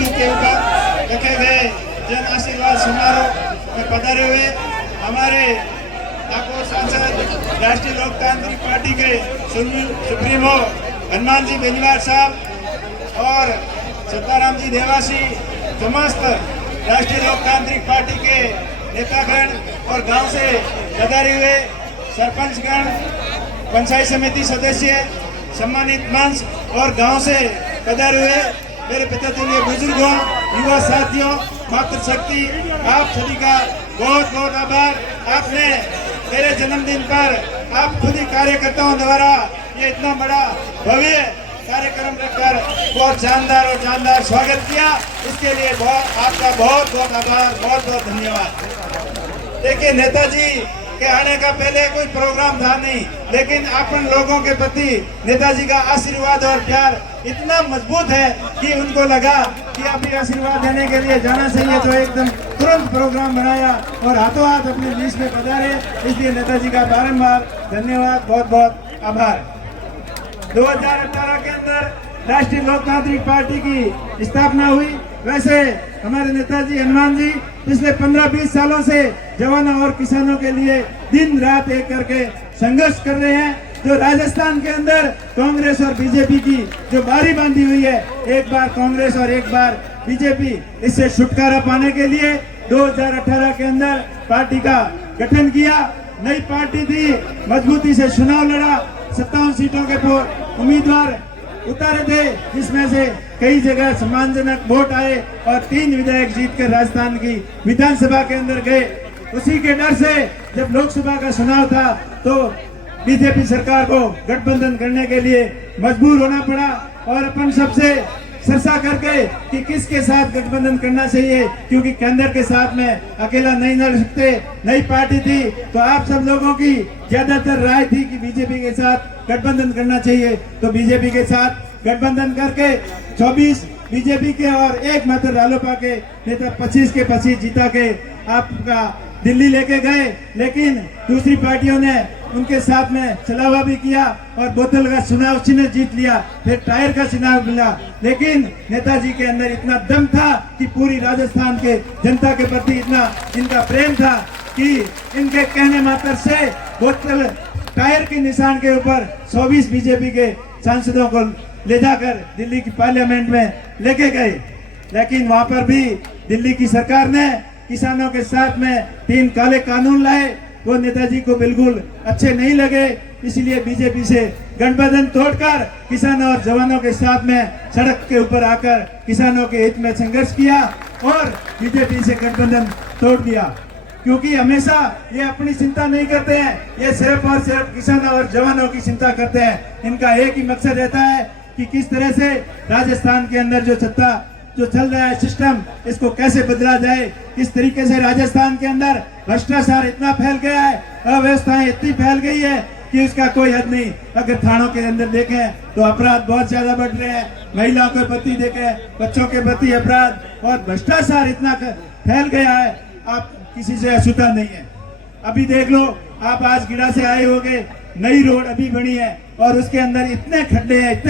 सेतु के ऊपर रखे गए जन आशीर्वाद समारोह में पधारे हुए हमारे ठाकुर सांसद राष्ट्रीय लोकतांत्रिक पार्टी के सुप्रीमो हनुमान जी बेनीवाल साहब और सीताराम जी देवासी, समस्त राष्ट्रीय लोकतांत्रिक पार्टी के नेतागण और गांव से पधारे हुए सरपंचगण, पंचायत समिति सदस्य, सम्मानित मंच और गांव से पधारे हुए मेरे पिताजी बुजुर्गों, युवा साथियों, मातृशक्ति, आप सभी का बहुत बहुत आभार। आपने मेरे जन्मदिन पर आप खुद ही कार्यकर्ताओं द्वारा ये इतना बड़ा भव्य कार्यक्रम रखकर बहुत जानदार स्वागत किया, इसके लिए आपका बहुत बहुत आभार, बहुत बहुत धन्यवाद। देखिए, नेताजी के आने का पहले कोई प्रोग्राम था नहीं, लेकिन अपन लोगों के प्रति नेताजी का आशीर्वाद और प्यार इतना मजबूत है कि उनको लगा कि अभी आशीर्वाद देने के लिए जाना चाहिए, तो एकदम तुरंत प्रोग्राम बनाया और हाथों हाथ अपने बीच में पधारे। इसलिए नेताजी का बारंबार धन्यवाद, बहुत बहुत आभार। 2018 के अंदर राष्ट्रीय लोकतांत्रिक पार्टी की स्थापना हुई। वैसे हमारे नेताजी हनुमान जी पिछले 15-20 सालों से जवानों और किसानों के लिए दिन रात एक करके संघर्ष कर रहे हैं। जो राजस्थान के अंदर कांग्रेस और बीजेपी की जो बारी बांधी हुई है, एक बार कांग्रेस और एक बार बीजेपी, इससे छुटकारा पाने के लिए 2018 के अंदर पार्टी का गठन किया। नई पार्टी थी, मजबूती से चुनाव लड़ा, 57 सीटों के उम्मीदवार उतारे थे, जिसमें से कई जगह सम्मानजनक वोट आए और 3 विधायक जीतकर राजस्थान की विधानसभा के अंदर गए। उसी के डर से जब लोकसभा का चुनाव था तो बीजेपी सरकार को गठबंधन करने के लिए मजबूर होना पड़ा और अपन सबसे चर्चा करके कि किसके साथ गठबंधन करना चाहिए, क्योंकि केंद्र के साथ में अकेला नहीं लड़ सकते। नई पार्टी थी तो आप सब लोगों की ज्यादातर राय थी कि बीजेपी के साथ गठबंधन करना चाहिए, तो बीजेपी के साथ गठबंधन करके 24 बीजेपी के और एक मात्र रालोपा के नेता 25 के 25 जीता के आपका दिल्ली लेके गए। लेकिन दूसरी पार्टियों ने उनके साथ में छलावा भी किया और बोतल का चुनाव चिन्ह जीत लिया, फिर टायर का चुनाव मिला। लेकिन नेताजी के अंदर इतना दम था कि पूरी राजस्थान के जनता के प्रति इतना इनका प्रेम था कि इनके कहने मात्र से बोतल टायर के निशान के ऊपर 24 बीजेपी के सांसदों को ले जाकर दिल्ली की पार्लियामेंट में लेके गए। लेकिन वहां पर भी दिल्ली की सरकार ने किसानों के साथ में 3 काले कानून लाए, वो नेताजी को बिल्कुल अच्छे नहीं लगे। इसलिए बीजेपी से गठबंधन तोड़कर किसानों और जवानों के साथ में सड़क के ऊपर आकर किसानों के हित में संघर्ष किया और बीजेपी से गठबंधन तोड़ दिया। क्योंकि हमेशा ये अपनी चिंता नहीं करते हैं, ये सिर्फ और सिर्फ किसानों और जवानों की चिंता करते हैं। इनका एक ही मकसद रहता है कि किस तरह से राजस्थान के अंदर जो सत्ता जो चल रहा है सिस्टम, इसको कैसे बदला जाए, किस तरीके से राजस्थान के अंदर भ्रष्टाचार इतना फैल गया है, अव्यवस्थाएं इतनी फैल गई है कि उसका कोई हद नहीं। अगर थानों के अंदर देखें तो अपराध बहुत ज्यादा बढ़ रहे हैं, महिलाओं के प्रति देखें, बच्चों के प्रति अपराध और भ्रष्टाचार इतना फैल गया है, आप किसी से अछूता नहीं है। अभी देख लो, आप आज गिड़ा से आए होगे, नई रोड अभी बनी है और उसके अंदर इतने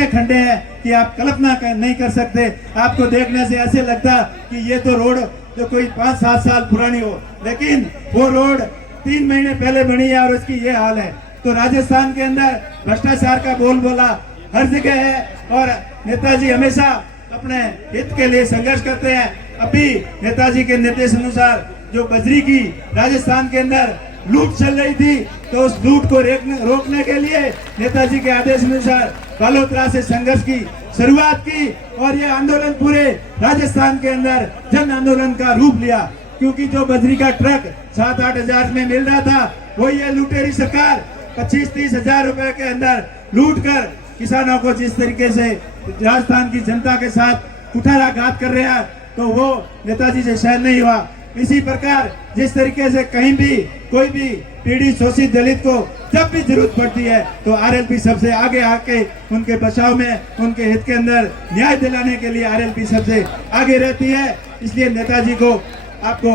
खड्डे हैं कि आप कल्पना नहीं कर सकते। आपको देखने से ऐसे लगता कि ये तो रोड जो कोई 5-7 साल पुरानी हो, लेकिन वो रोड 3 महीने पहले बनी है और उसकी ये हाल है। तो राजस्थान के अंदर भ्रष्टाचार का बोलबाला हर जगह है और नेताजी हमेशा अपने हित के लिए संघर्ष करते हैं। अभी नेताजी के निर्देश अनुसार जो बजरी की राजस्थान के अंदर लूट चल रही थी, तो उस लूट को रोकने के लिए नेताजी के आदेश अनुसार बालोतरा से संघर्ष की शुरुआत की और ये आंदोलन पूरे राजस्थान के अंदर जन आंदोलन का रूप लिया। क्योंकि जो बजरी का ट्रक 7-8 हजार में मिल रहा था, वो ये लुटेरी सरकार 25-30 हजार रुपए के अंदर लूट कर किसानों को जिस तरीके से राजस्थान की जनता के साथ कुठाराघात कर रहे हैं, तो वो नेताजी से सहन नहीं हुआ। इसी प्रकार जिस तरीके से कहीं भी कोई भी पीड़ित शोषित दलित को जब भी जरूरत पड़ती है तो आरएलपी सबसे आगे आके उनके बचाव में, उनके हित के अंदर न्याय दिलाने के लिए आरएलपी सबसे आगे रहती है। इसलिए नेताजी को आपको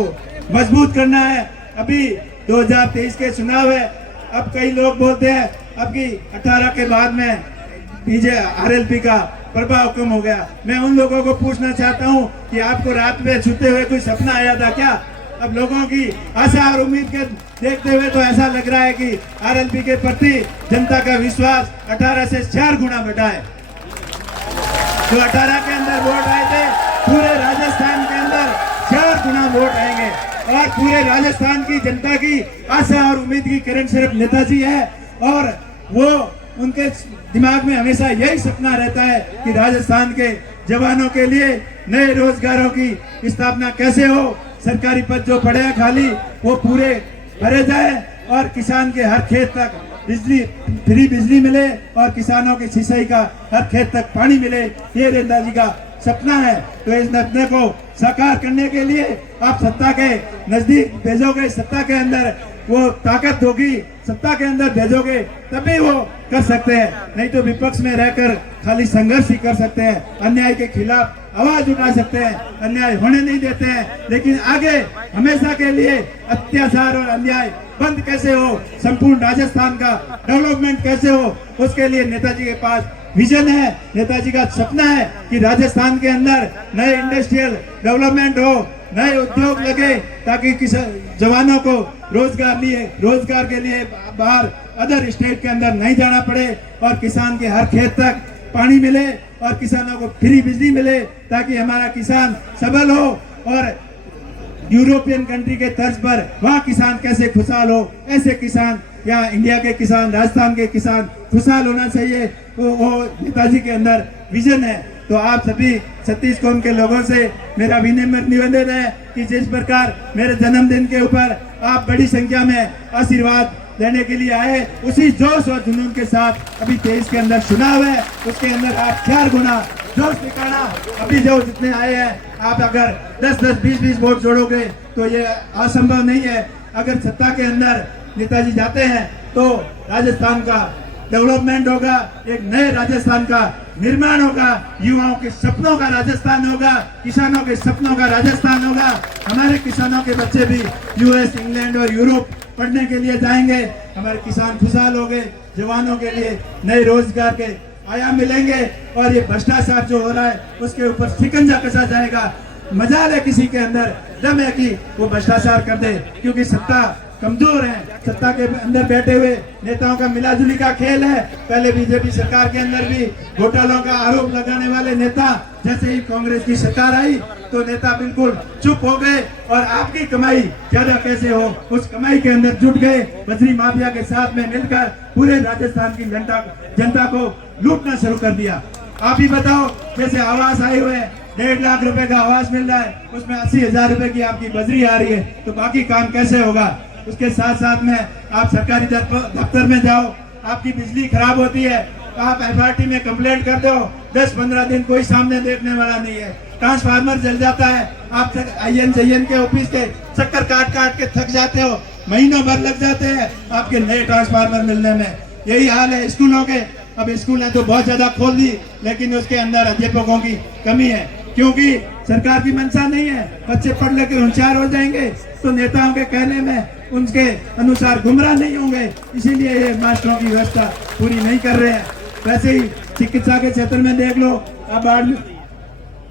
मजबूत करना है। अभी 2023 के चुनाव है, अब कई लोग बोलते हैं अब की 18 के बाद में आरएलपी का प्रभाव कम हो गया। मैं उन लोगों को पूछना चाहता हूँ कि आपको रात में सोते हुए कोई सपना आया था क्या? अब लोगों की आशा और उम्मीद के देखते हुए तो ऐसा लग रहा है कि आरएलपी के प्रति जनता का विश्वास 18 से 4 गुना बढ़ा है। जो 18 के अंदर वोट आए थे, पूरे राजस्थान के अंदर 4 गुना वोट आएंगे और पूरे राजस्थान की जनता की आशा और उम्मीद की किरण सिर्फ नेताजी है। और वो उनके दिमाग में हमेशा यही सपना रहता है कि राजस्थान के जवानों के लिए नए रोजगारों की स्थापना कैसे हो, सरकारी पद जो पड़े हैं खाली वो पूरे भरे जाए और किसान के हर खेत तक फ्री बिजली मिले और किसानों की सिंचाई का हर खेत तक पानी मिले। ये नेताजी का सपना है। तो इस सपने को साकार करने के लिए आप सत्ता के नजदीक भेजोगे, सत्ता के अंदर वो ताकत होगी, सत्ता के अंदर भेजोगे तभी वो कर सकते हैं, नहीं तो विपक्ष में रहकर खाली संघर्ष ही कर सकते हैं, अन्याय के खिलाफ आवाज उठा सकते हैं, अन्याय होने नहीं देते हैं। लेकिन आगे हमेशा के लिए अत्याचार और अन्याय बंद कैसे हो, संपूर्ण राजस्थान का डेवलपमेंट कैसे हो, उसके लिए नेताजी के पास विजन है। नेताजी का सपना है कि राजस्थान के अंदर नए इंडस्ट्रियल डेवलपमेंट हो, नए उद्योग लगे ताकि जवानों को रोजगार के लिए बाहर अदर स्टेट के अंदर नहीं जाना पड़े और किसान के हर खेत तक पानी मिले और किसानों को फ्री बिजली मिले ताकि हमारा किसान सबल हो और यूरोपियन कंट्री के तर्ज पर वहाँ किसान कैसे खुशहाल हो, ऐसे किसान या इंडिया के किसान, राजस्थान के किसान खुशहाल होना चाहिए। तो वो नेताजी के अंदर विजन है। तो आप सभी 36 कौम के लोगों से मेरा विनम्र निवेदन है कि जिस प्रकार मेरे जन्मदिन के ऊपर आप बड़ी संख्या में आशीर्वाद लेने के लिए आए, उसी जोश और जुनून के साथ अभी 23 के अंदर चुनाव है, उसके अंदर आप 4 गुना जोश दिखाना। अभी जो जितने आए हैं, आप अगर 10-10, 20-20 वोट जोड़ोगे तो ये असंभव नहीं है। अगर सत्ता के अंदर नेताजी जाते हैं तो राजस्थान का डेवलपमेंट होगा, एक नए राजस्थान का निर्माण होगा, युवाओं के सपनों का राजस्थान होगा, किसानों के सपनों का राजस्थान होगा। हमारे किसानों के बच्चे भी यूएस, इंग्लैंड और यूरोप पढ़ने के लिए जाएंगे। हमारे किसान खुशहाल हो गए, जवानों के लिए नए रोजगार के आयाम मिलेंगे और ये भ्रष्टाचार जो हो रहा है उसके ऊपर शिकंजा कसा जाएगा। मजाल है किसी के अंदर दम है कि वो भ्रष्टाचार कर दे, क्योंकि सत्ता कमजोर है। सत्ता के अंदर बैठे हुए नेताओं का मिलाजुली का खेल है। पहले बीजेपी सरकार के अंदर भी घोटालों का आरोप लगाने वाले नेता, जैसे ही कांग्रेस की सरकार आई तो नेता बिल्कुल चुप हो गए और आपकी कमाई ज्यादा कैसे हो उस कमाई के अंदर जुट गए। बजरी माफिया के साथ में मिलकर पूरे राजस्थान की जनता को लूटना शुरू कर दिया। आप ही बताओ, जैसे आवास आए हुए 1.5 लाख रुपए का आवास मिल रहा है, उसमें 80,000 रुपए की आपकी बजरी आ रही है, तो बाकी काम कैसे होगा? उसके साथ साथ में आप सरकारी दफ्तर में जाओ, आपकी बिजली खराब होती है, आप एफआरटी में कंप्लेंट कर दो, 10-15 दिन कोई सामने देखने वाला नहीं है। ट्रांसफार्मर जल जाता है, आप IN के ऑफिस के चक्कर काट के थक जाते हो, महीनों भर लग जाते हैं आपके नए ट्रांसफार्मर मिलने में। यही हाल है स्कूलों के। अब स्कूलें तो बहुत ज्यादा खोल दी, लेकिन उसके अंदर अध्यापकों की कमी है, क्योंकि सरकार की मंशा नहीं है। बच्चे पढ़ लेकर होशियार हो जाएंगे तो नेताओं के कहने में उनके अनुसार गुमराह नहीं होंगे, इसीलिए ये मास्टरों की व्यवस्था पूरी नहीं कर रहे हैं। वैसे ही चिकित्सा के क्षेत्र में देख लो, अब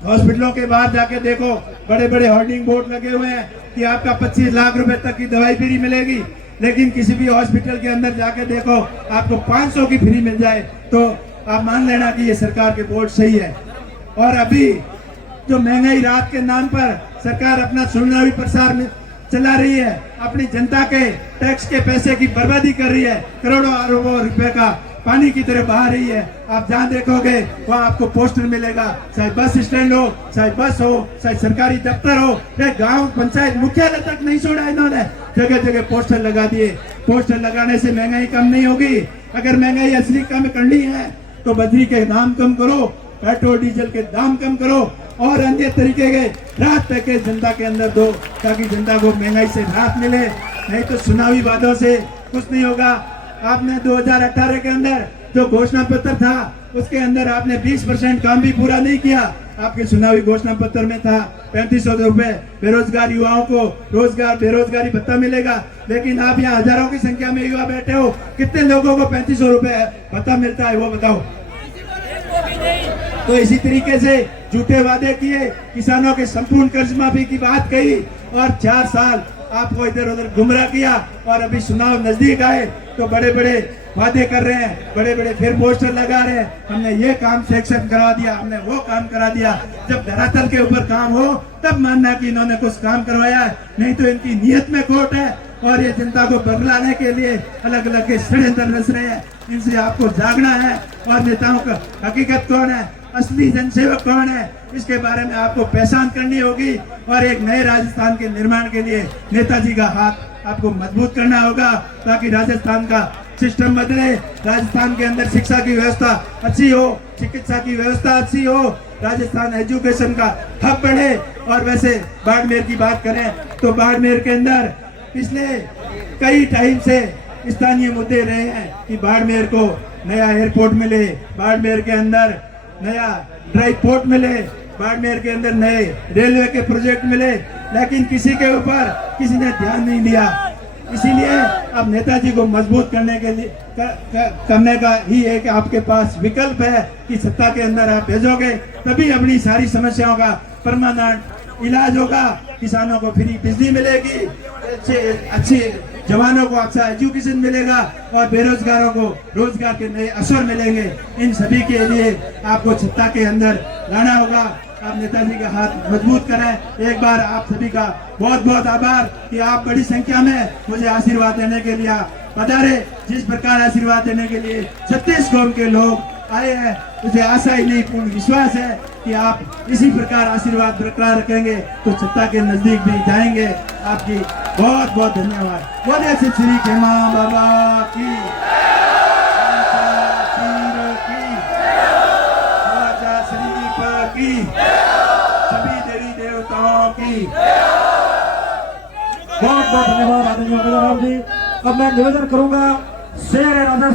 हॉस्पिटलों के बाहर जाके देखो, बड़े बड़े होर्डिंग बोर्ड लगे हुए हैं कि आपका 25 लाख रुपए तक की दवाई फ्री मिलेगी, लेकिन किसी भी हॉस्पिटल के अंदर जाके देखो आपको 500 की फ्री मिल जाए, तो आप मान लेना कि ये सरकार के बोर्ड सही है। और अभी जो महंगाई रात के नाम पर सरकार अपना चुनावी प्रसार में चला रही है, अपनी जनता के टैक्स के पैसे की बर्बादी कर रही है, करोड़ों अरबों रुपए का पानी की तरह बहा रही है। आप जहाँ देखोगे वहाँ आपको पोस्टर मिलेगा, चाहे बस स्टैंड हो, चाहे बस हो, चाहे सरकारी दफ्तर हो, या गांव पंचायत मुख्यालय तक नहीं छोड़ा इन्होंने, जगह जगह पोस्टर लगा दिए। पोस्टर लगाने से महंगाई कम नहीं होगी। अगर महंगाई असली कम करनी है तो बजरी के दाम कम करो, पेट्रोल डीजल के दाम कम करो और अन्य तरीके के राहत पैकेज जनता के अंदर दो, ताकि जनता को महंगाई से राहत मिले। नहीं तो चुनावी वादों से कुछ नहीं होगा। आपने 2018 के अंदर जो घोषणा पत्र था उसके अंदर आपने 20% काम भी पूरा नहीं किया। आपके चुनावी घोषणा पत्र में था 3500 रुपए बेरोजगार युवाओं को बेरोजगारी भत्ता मिलेगा, लेकिन आप यहाँ हजारों की संख्या में युवा बैठे हो, कितने लोगों को 3500 रुपए भत्ता मिलता है वो बताओ। तो इसी तरीके से झूठे वादे किए, किसानों के संपूर्ण कर्ज माफी की बात कही और 4 साल आपको इधर उधर गुमराह किया। और अभी चुनाव नजदीक आए तो बड़े बड़े वादे कर रहे हैं, बड़े बड़े फिर पोस्टर लगा रहे हैं, हमने ये काम सेक्शन करवा दिया, हमने वो काम करा दिया। जब धरातल के ऊपर काम हो तब मानना कि इन्होंने कुछ काम करवाया है, नहीं तो इनकी नीयत में खोट है और ये जनता को बगलाने के लिए अलग अलग के षड्यंत्र रच रहे हैं। इनसे आपको जागना है और नेताओं का हकीकत कौन है, असली जनसेवक कौन है, इसके बारे में आपको पहचान करनी होगी। और एक नए राजस्थान के निर्माण के लिए नेताजी का हाथ आपको मजबूत करना होगा ताकि राजस्थान का सिस्टम बदले, राजस्थान के अंदर शिक्षा की व्यवस्था अच्छी हो, चिकित्सा की व्यवस्था अच्छी हो, राजस्थान एजुकेशन का हब बढ़े। और वैसे बाड़मेर की बात करें तो बाड़मेर के अंदर पिछले कई टाइम से स्थानीय मुद्दे रहे हैं कि बाड़मेर को नया एयरपोर्ट मिले, बाड़मेर के अंदर नया ड्राई पोर्ट मिले, बाड़मेर के अंदर नए रेलवे के प्रोजेक्ट मिले, लेकिन किसी के ऊपर किसी ने ध्यान नहीं दिया। इसीलिए अब नेताजी को मजबूत करने के लिए करने का ही एक आपके पास विकल्प है कि सत्ता के अंदर आप भेजोगे तभी अपनी सारी समस्याओं का परमानेंट इलाज होगा। किसानों को फ्री बिजली मिलेगी, अच्छे जवानों को अच्छा एजुकेशन मिलेगा और बेरोजगारों को रोजगार के नए अवसर मिलेंगे। इन सभी के लिए आपको सत्ता के अंदर लाना होगा। आप नेताजी का हाथ मजबूत करें। एक बार आप सभी का बहुत बहुत आभार कि आप बड़ी संख्या में मुझे आशीर्वाद देने के लिए पधारे। जिस प्रकार आशीर्वाद देने के लिए 36 कौम के लोग आए हैं, मुझे आशा ही नहीं पूर्ण विश्वास है कि आप इसी प्रकार आशीर्वाद बरकरार रखेंगे तो सत्ता के नजदीक भी जाएंगे। आपकी बहुत बहुत धन्यवाद। बोले श्री खेमा बाबा की, की, सभी देवी देवताओं की बहुत बहुत धन्यवाद आदरणीय जी। अब मैं निवेदन करूंगा शेर राजस्थान